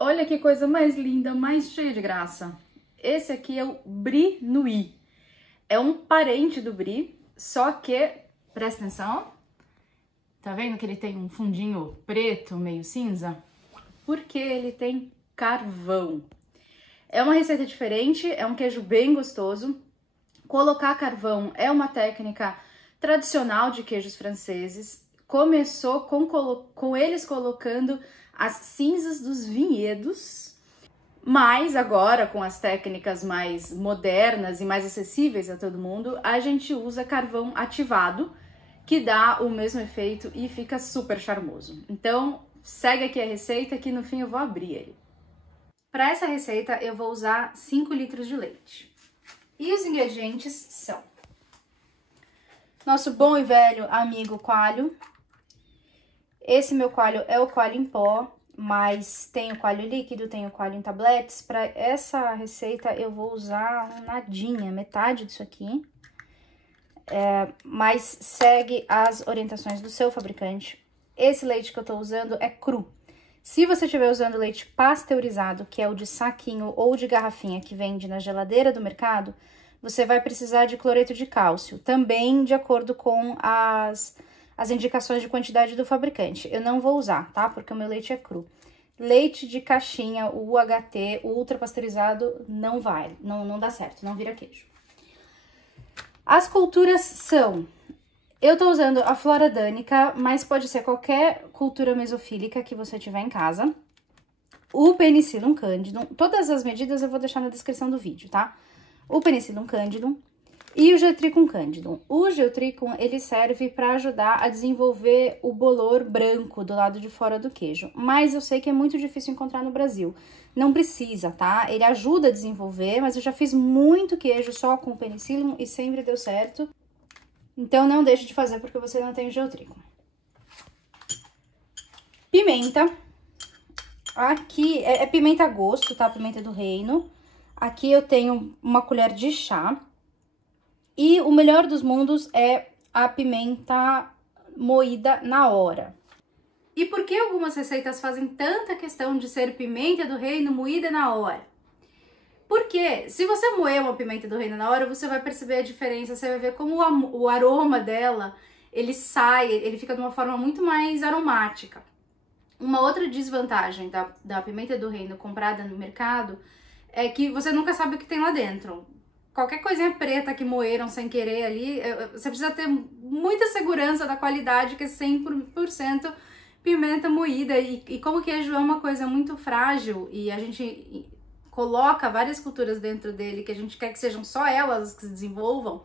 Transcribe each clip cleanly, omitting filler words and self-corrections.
Olha que coisa mais linda, mais cheia de graça. Esse aqui é o Brie Nuit. É um parente do Brie, só que, presta atenção, tá vendo que ele tem um fundinho preto, meio cinza? Porque ele tem carvão. É uma receita diferente, é um queijo bem gostoso. Colocar carvão é uma técnica tradicional de queijos franceses. Começou com eles colocando as cinzas dos vinhedos, mas agora, com as técnicas mais modernas e mais acessíveis a todo mundo, a gente usa carvão ativado, que dá o mesmo efeito e fica super charmoso. Então, segue aqui a receita que no fim eu vou abrir ele. Para essa receita, eu vou usar 5 litros de leite. E os ingredientes são nosso bom e velho amigo coalho. Esse meu coalho é o coalho em pó, mas tem o coalho líquido, tem o coalho em tabletes. Para essa receita eu vou usar um nadinha, metade disso aqui. Mas segue as orientações do seu fabricante. Esse leite que eu tô usando é cru. Se você estiver usando leite pasteurizado, que é o de saquinho ou de garrafinha que vende na geladeira do mercado, você vai precisar de cloreto de cálcio, também de acordo com as indicações de quantidade do fabricante. Eu não vou usar, tá? Porque o meu leite é cru. Leite de caixinha, o UHT, o ultra pasteurizado, não vai, não dá certo, não vira queijo. As culturas são... Eu tô usando a flora danica, mas pode ser qualquer cultura mesofílica que você tiver em casa. O Penicillium candidum, todas as medidas eu vou deixar na descrição do vídeo, tá? O Penicillium candidum e o Geotrichum candidum. O Geotrichum, ele serve para ajudar a desenvolver o bolor branco do lado de fora do queijo, mas eu sei que é muito difícil encontrar no Brasil. Não precisa, tá? Ele ajuda a desenvolver, mas eu já fiz muito queijo só com o Penicillium e sempre deu certo. Então, não deixe de fazer porque você não tem o Geotrichum. Pimenta. Aqui é pimenta a gosto, tá? Pimenta do reino. Aqui eu tenho uma colher de chá. E o melhor dos mundos é a pimenta moída na hora. E por que algumas receitas fazem tanta questão de ser pimenta do reino moída na hora? Porque se você moer uma pimenta do reino na hora, você vai perceber a diferença, você vai ver como o aroma dela, ele sai, ele fica de uma forma muito mais aromática. Uma outra desvantagem da pimenta do reino comprada no mercado é que você nunca sabe o que tem lá dentro. Qualquer coisinha preta que moeram sem querer ali, você precisa ter muita segurança da qualidade, que é 100% pimenta moída. E como o queijo é uma coisa muito frágil e a gente coloca várias culturas dentro dele, que a gente quer que sejam só elas que se desenvolvam,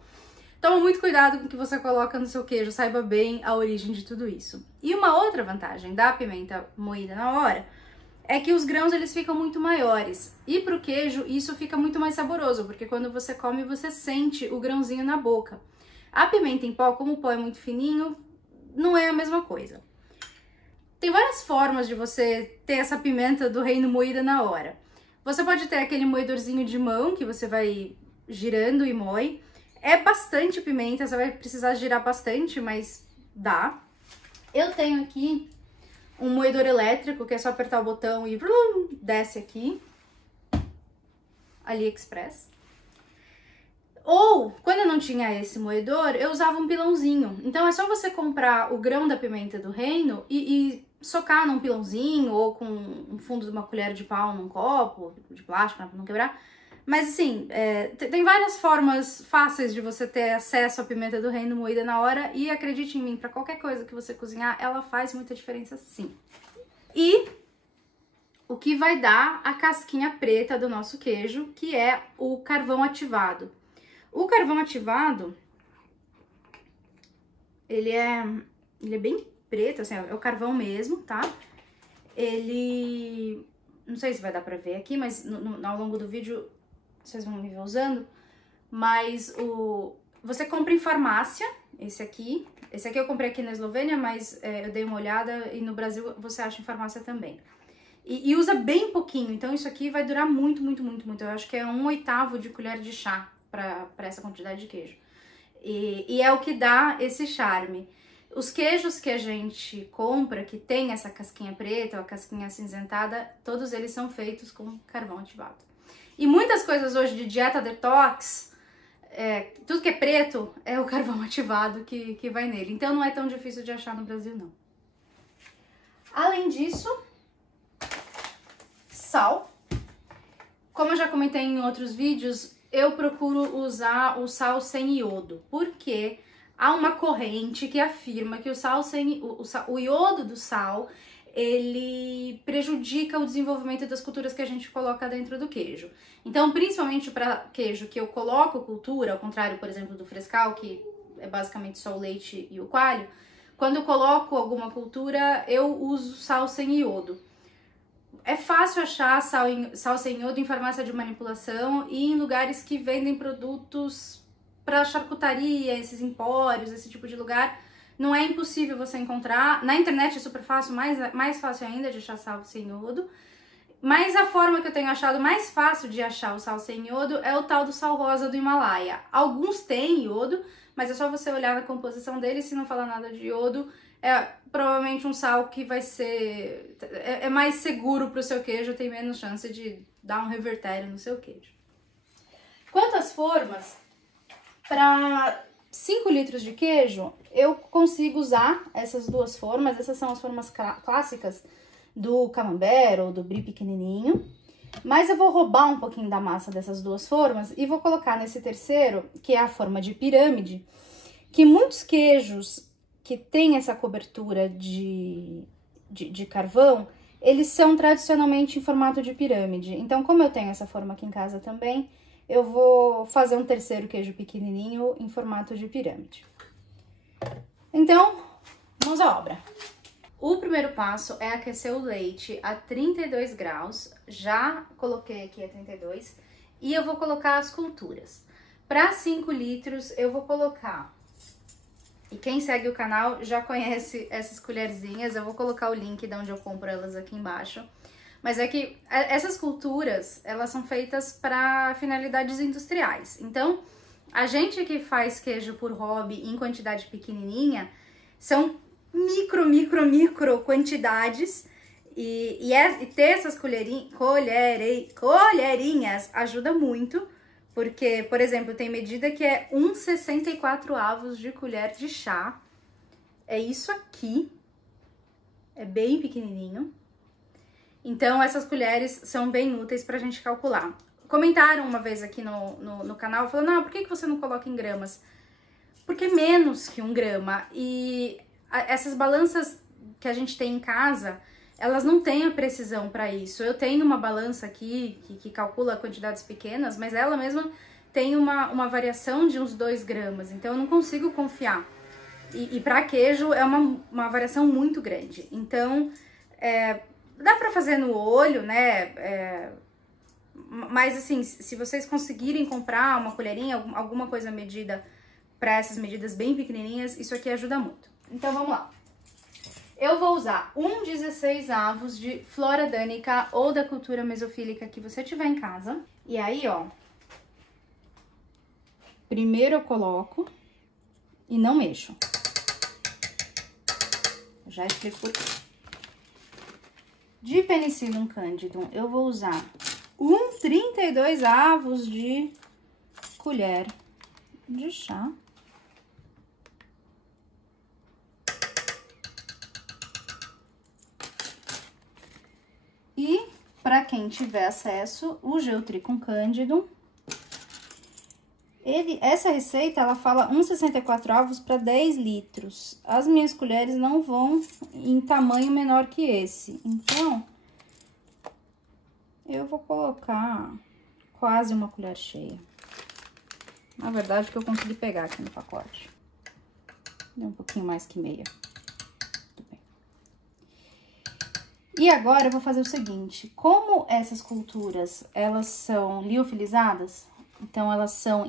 toma muito cuidado com o que você coloca no seu queijo, saiba bem a origem de tudo isso. E uma outra vantagem da pimenta moída na hora é que os grãos eles ficam muito maiores. E pro queijo isso fica muito mais saboroso, porque quando você come você sente o grãozinho na boca. A pimenta em pó, como o pó é muito fininho, não é a mesma coisa. Tem várias formas de você ter essa pimenta do reino moída na hora. Você pode ter aquele moedorzinho de mão que você vai girando e moe. É bastante pimenta, você vai precisar girar bastante, mas dá. Eu tenho aqui um moedor elétrico, que é só apertar o botão e desce aqui. AliExpress. Ou, quando eu não tinha esse moedor, eu usava um pilãozinho. Então é só você comprar o grão da pimenta do reino e socar num pilãozinho ou com um fundo de uma colher de pau num copo de plástico para não quebrar. Mas assim, tem várias formas fáceis de você ter acesso à pimenta do reino moída na hora e acredite em mim, para qualquer coisa que você cozinhar, ela faz muita diferença sim. E o que vai dar a casquinha preta do nosso queijo, que é o carvão ativado. O carvão ativado, ele é bem preto, assim, é o carvão mesmo, tá? Ele, não sei se vai dar pra ver aqui, mas ao longo do vídeo vocês vão me ver usando, mas você compra em farmácia, esse aqui eu comprei aqui na Eslovênia, mas eu dei uma olhada e no Brasil você acha em farmácia também. E usa bem pouquinho, então isso aqui vai durar muito, muito, muito, muito. Eu acho que é 1/8 de colher de chá para essa quantidade de queijo. E é o que dá esse charme. Os queijos que a gente compra, que tem essa casquinha preta ou a casquinha acinzentada, todos eles são feitos com carvão ativado. E muitas coisas hoje de dieta detox, tudo que é preto é o carvão ativado que vai nele. Então não é tão difícil de achar no Brasil, não. Além disso, sal. Como eu já comentei em outros vídeos, eu procuro usar o sal sem iodo, porque há uma corrente que afirma que o iodo do sal, ele prejudica o desenvolvimento das culturas que a gente coloca dentro do queijo. Então, principalmente para queijo que eu coloco cultura, ao contrário, por exemplo, do frescal, que é basicamente só o leite e o coalho, quando eu coloco alguma cultura, eu uso sal sem iodo. É fácil achar sal sem iodo em farmácia de manipulação e em lugares que vendem produtos para charcutaria, esses empórios, esse tipo de lugar. Não é impossível você encontrar. Na internet é super fácil, mais fácil ainda de achar sal sem iodo. Mas a forma que eu tenho achado mais fácil de achar o sal sem iodo é o tal do sal rosa do Himalaia. Alguns têm iodo, mas é só você olhar na composição dele, se não falar nada de iodo, é provavelmente um sal que vai ser... é mais seguro para o seu queijo, tem menos chance de dar um revertério no seu queijo. Quanto às formas, para 5 litros de queijo, eu consigo usar essas duas formas. Essas são as formas clássicas do camembert ou do brie pequenininho. Mas eu vou roubar um pouquinho da massa dessas duas formas e vou colocar nesse terceiro, que é a forma de pirâmide, que muitos queijos que tem essa cobertura de carvão, eles são tradicionalmente em formato de pirâmide. Então, como eu tenho essa forma aqui em casa também, eu vou fazer um terceiro queijo pequenininho em formato de pirâmide. Então, vamos à obra. O primeiro passo é aquecer o leite a 32 graus, já coloquei aqui a 32, e eu vou colocar as culturas. Para 5 litros, eu vou colocar... E quem segue o canal já conhece essas colherzinhas, eu vou colocar o link de onde eu compro elas aqui embaixo. Mas é que essas culturas, elas são feitas para finalidades industriais. Então, a gente que faz queijo por hobby em quantidade pequenininha, são micro quantidades. E ter essas colherinhas ajuda muito. Porque, por exemplo, tem medida que é 1,64 avos de colher de chá. É isso aqui. É bem pequenininho. Então, essas colheres são bem úteis pra gente calcular. Comentaram uma vez aqui no canal, falando, não, por que você não coloca em gramas? Porque é menos que 1 grama. E essas balanças que a gente tem em casa, elas não têm a precisão para isso. Eu tenho uma balança aqui que calcula quantidades pequenas, mas ela mesma tem uma variação de uns 2 gramas, então eu não consigo confiar. E para queijo é uma variação muito grande. Então, dá para fazer no olho, né? Mas assim, se vocês conseguirem comprar uma colherinha, alguma coisa medida para essas medidas bem pequenininhas, isso aqui ajuda muito. Então vamos lá. Eu vou usar 1,16 avos de flora danica ou da cultura mesofílica que você tiver em casa. E aí, ó, primeiro eu coloco e não mexo. Já explico por quê. De Penicillium candidum, eu vou usar 1,32 avos de colher de chá. E, para quem tiver acesso, o Geotrichum candidum. Essa receita, ela fala 1,64 avos para 10 litros. As minhas colheres não vão em tamanho menor que esse. Então, eu vou colocar quase uma colher cheia. Na verdade, o que eu consegui pegar aqui no pacote. Deu um pouquinho mais que meia. E agora eu vou fazer o seguinte, como essas culturas, elas são liofilizadas, então elas são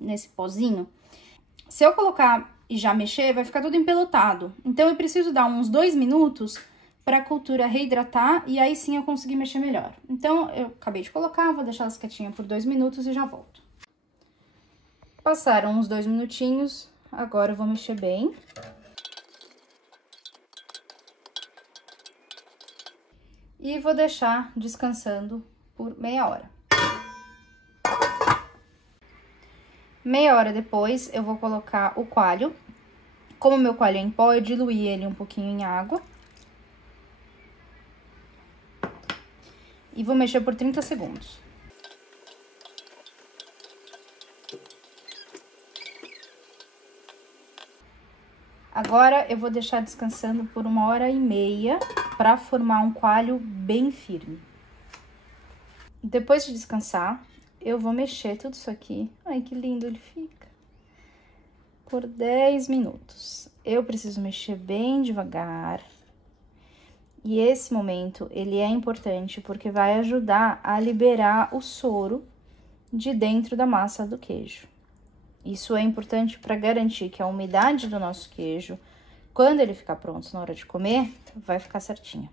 nesse pozinho, se eu colocar e já mexer, vai ficar tudo empelotado. Então eu preciso dar uns 2 minutos para a cultura reidratar e aí sim eu conseguir mexer melhor. Então eu acabei de colocar, vou deixar elas quietinhas por 2 minutos e já volto. Passaram uns 2 minutinhos, agora eu vou mexer bem. E vou deixar descansando por meia hora. Meia hora depois, eu vou colocar o coalho. Como o meu coalho é em pó, eu diluí ele um pouquinho em água. E vou mexer por 30 segundos. Agora, eu vou deixar descansando por 1h30 para formar um coalho bem firme. Depois de descansar, eu vou mexer tudo isso aqui. Ai, que lindo ele fica. Por 10 minutos. Eu preciso mexer bem devagar. E esse momento, ele é importante porque vai ajudar a liberar o soro de dentro da massa do queijo. Isso é importante para garantir que a umidade do nosso queijo, quando ele ficar pronto na hora de comer, vai ficar certinha.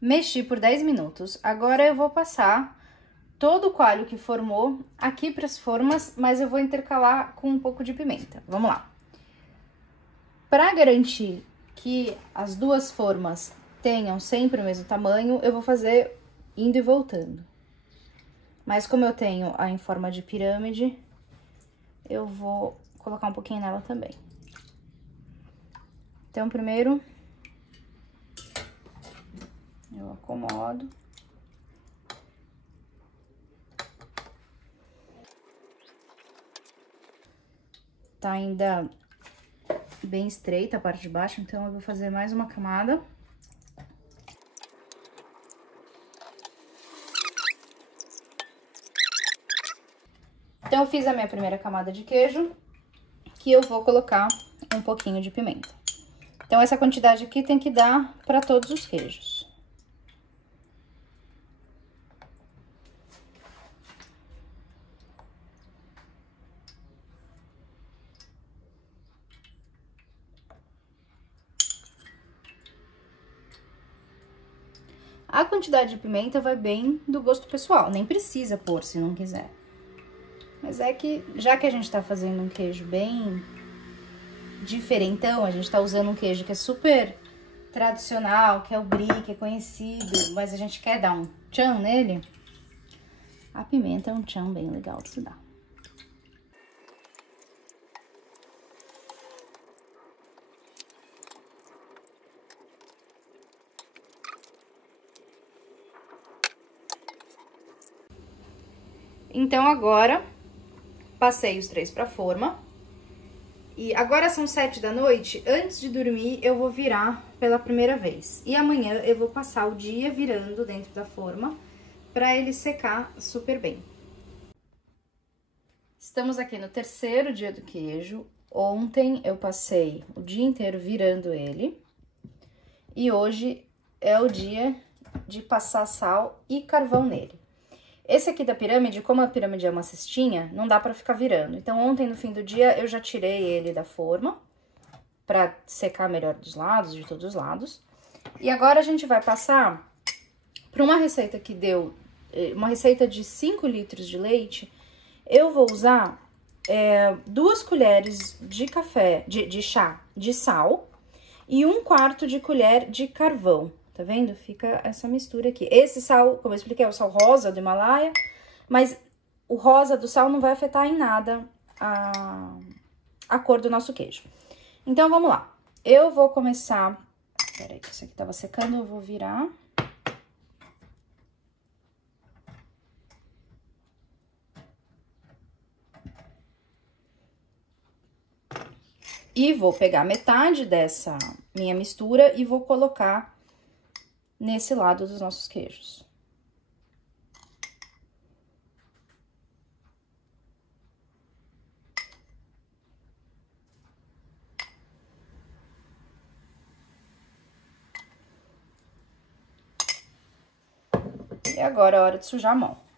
Mexi por 10 minutos. Agora eu vou passar todo o coalho que formou aqui para as formas, mas eu vou intercalar com um pouco de pimenta. Vamos lá. Para garantir que as duas formas tenham sempre o mesmo tamanho, eu vou fazer indo e voltando. Mas como eu tenho a em forma de pirâmide, eu vou colocar um pouquinho nela também. Então, primeiro, eu acomodo. Tá ainda bem estreita a parte de baixo, então eu vou fazer mais uma camada. Então, eu fiz a minha primeira camada de queijo, que eu vou colocar um pouquinho de pimenta. Então, essa quantidade aqui tem que dar para todos os queijos. A quantidade de pimenta vai bem do gosto pessoal, nem precisa pôr se não quiser. Mas é que, já que a gente tá fazendo um queijo bem diferentão, a gente tá usando um queijo que é super tradicional, que é o brie, que é conhecido, mas a gente quer dar um tchan nele, a pimenta é um tchan bem legal de se dar. Então, agora, passei os 3 pra forma. E agora são 7 da noite, antes de dormir eu vou virar pela primeira vez. E amanhã eu vou passar o dia virando dentro da forma pra ele secar super bem. Estamos aqui no terceiro dia do queijo. Ontem eu passei o dia inteiro virando ele. E hoje é o dia de passar sal e carvão nele. Esse aqui da pirâmide, como a pirâmide é uma cestinha, não dá pra ficar virando. Então, ontem, no fim do dia, eu já tirei ele da forma pra secar melhor dos lados, de todos os lados. E agora, a gente vai passar pra uma receita que deu, uma receita de 5 litros de leite. Eu vou usar 2 colheres de café, de chá de sal e 1/4 de colher de carvão. Tá vendo? Fica essa mistura aqui. Esse sal, como eu expliquei, é o sal rosa do Himalaia, mas o rosa do sal não vai afetar em nada a cor do nosso queijo. Então, vamos lá. Eu vou começar... Peraí, que isso aqui tava secando, eu vou virar. E vou pegar metade dessa minha mistura e vou colocar nesse lado dos nossos queijos. E agora é a hora de sujar a mão.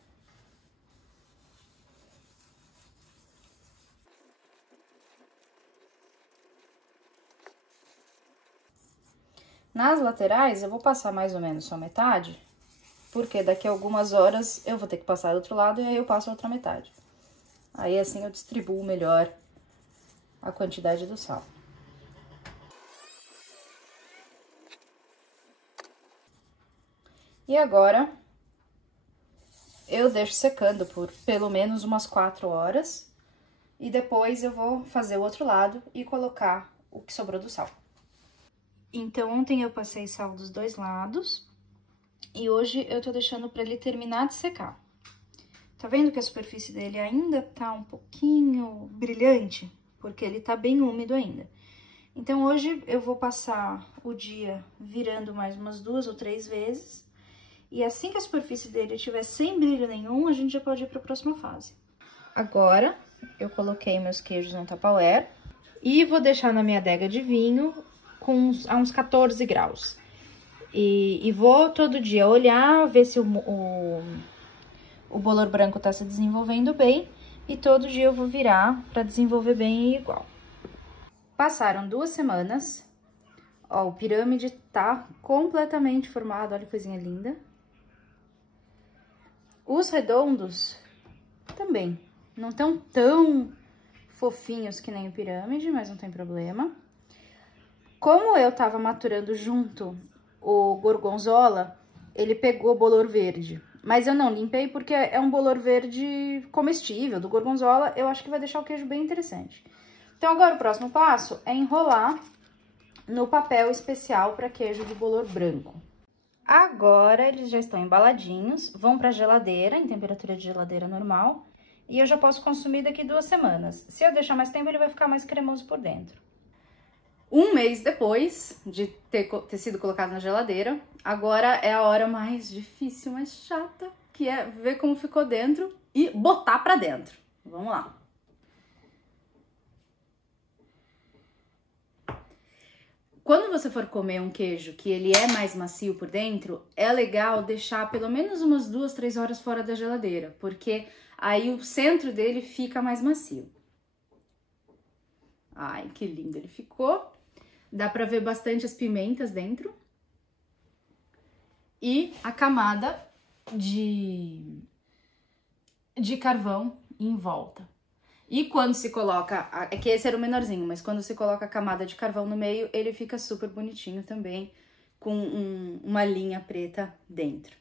Nas laterais, eu vou passar mais ou menos só metade, porque daqui a algumas horas eu vou ter que passar do outro lado e aí eu passo a outra metade. Aí, assim, eu distribuo melhor a quantidade do sal. E agora, eu deixo secando por pelo menos umas 4 horas. E depois eu vou fazer o outro lado e colocar o que sobrou do sal. Então, ontem eu passei sal dos dois lados. E hoje eu tô deixando pra ele terminar de secar. Tá vendo que a superfície dele ainda tá um pouquinho brilhante? Porque ele tá bem úmido ainda. Então, hoje eu vou passar o dia virando mais umas 2 ou 3 vezes. E assim que a superfície dele estiver sem brilho nenhum, a gente já pode ir para a próxima fase. Agora, eu coloquei meus queijos no Tupperware e vou deixar na minha adega de vinho a uns 14 graus. E vou todo dia olhar, ver se o bolor branco tá se desenvolvendo bem. E todo dia eu vou virar para desenvolver bem igual. Passaram 2 semanas. Ó, o pirâmide tá completamente formado, olha que coisinha linda. Os redondos também não estão tão fofinhos que nem o pirâmide, mas não tem problema. Como eu tava maturando junto o gorgonzola, ele pegou bolor verde. Mas eu não limpei porque é um bolor verde comestível do gorgonzola. Eu acho que vai deixar o queijo bem interessante. Então, agora o próximo passo é enrolar no papel especial para queijo de bolor branco. Agora, eles já estão embaladinhos, vão para a geladeira, em temperatura de geladeira normal, e eu já posso consumir daqui 2 semanas. Se eu deixar mais tempo, ele vai ficar mais cremoso por dentro. Um mês depois de ter sido colocado na geladeira, agora é a hora mais difícil, mais chata, que é ver como ficou dentro e botar para dentro. Vamos lá. Quando você for comer um queijo que ele é mais macio por dentro, é legal deixar pelo menos umas 2, 3 horas fora da geladeira, porque aí o centro dele fica mais macio. Ai, que lindo ele ficou. Dá pra ver bastante as pimentas dentro. E a camada de carvão em volta. E quando se coloca, é que esse era o menorzinho, mas quando se coloca a camada de carvão no meio, ele fica super bonitinho também, com uma linha preta dentro.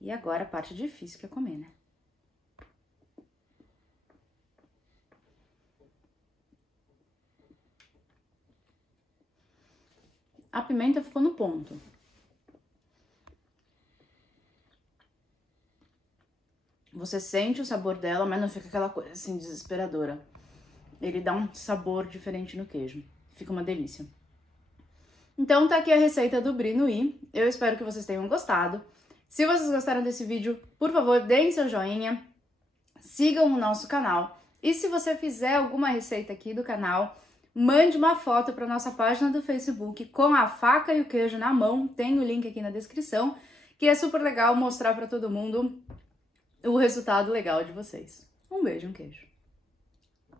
E agora a parte difícil que é comer, né? A pimenta ficou no ponto. Você sente o sabor dela, mas não fica aquela coisa assim desesperadora. Ele dá um sabor diferente no queijo. Fica uma delícia. Então tá aqui a receita do Brie Nuit. Eu espero que vocês tenham gostado. Se vocês gostaram desse vídeo, por favor, deem seu joinha. Sigam o nosso canal. E se você fizer alguma receita aqui do canal, mande uma foto para nossa página do Facebook com a faca e o queijo na mão. Tem o link aqui na descrição, que é super legal mostrar para todo mundo o resultado legal de vocês. Um beijo, um queijo.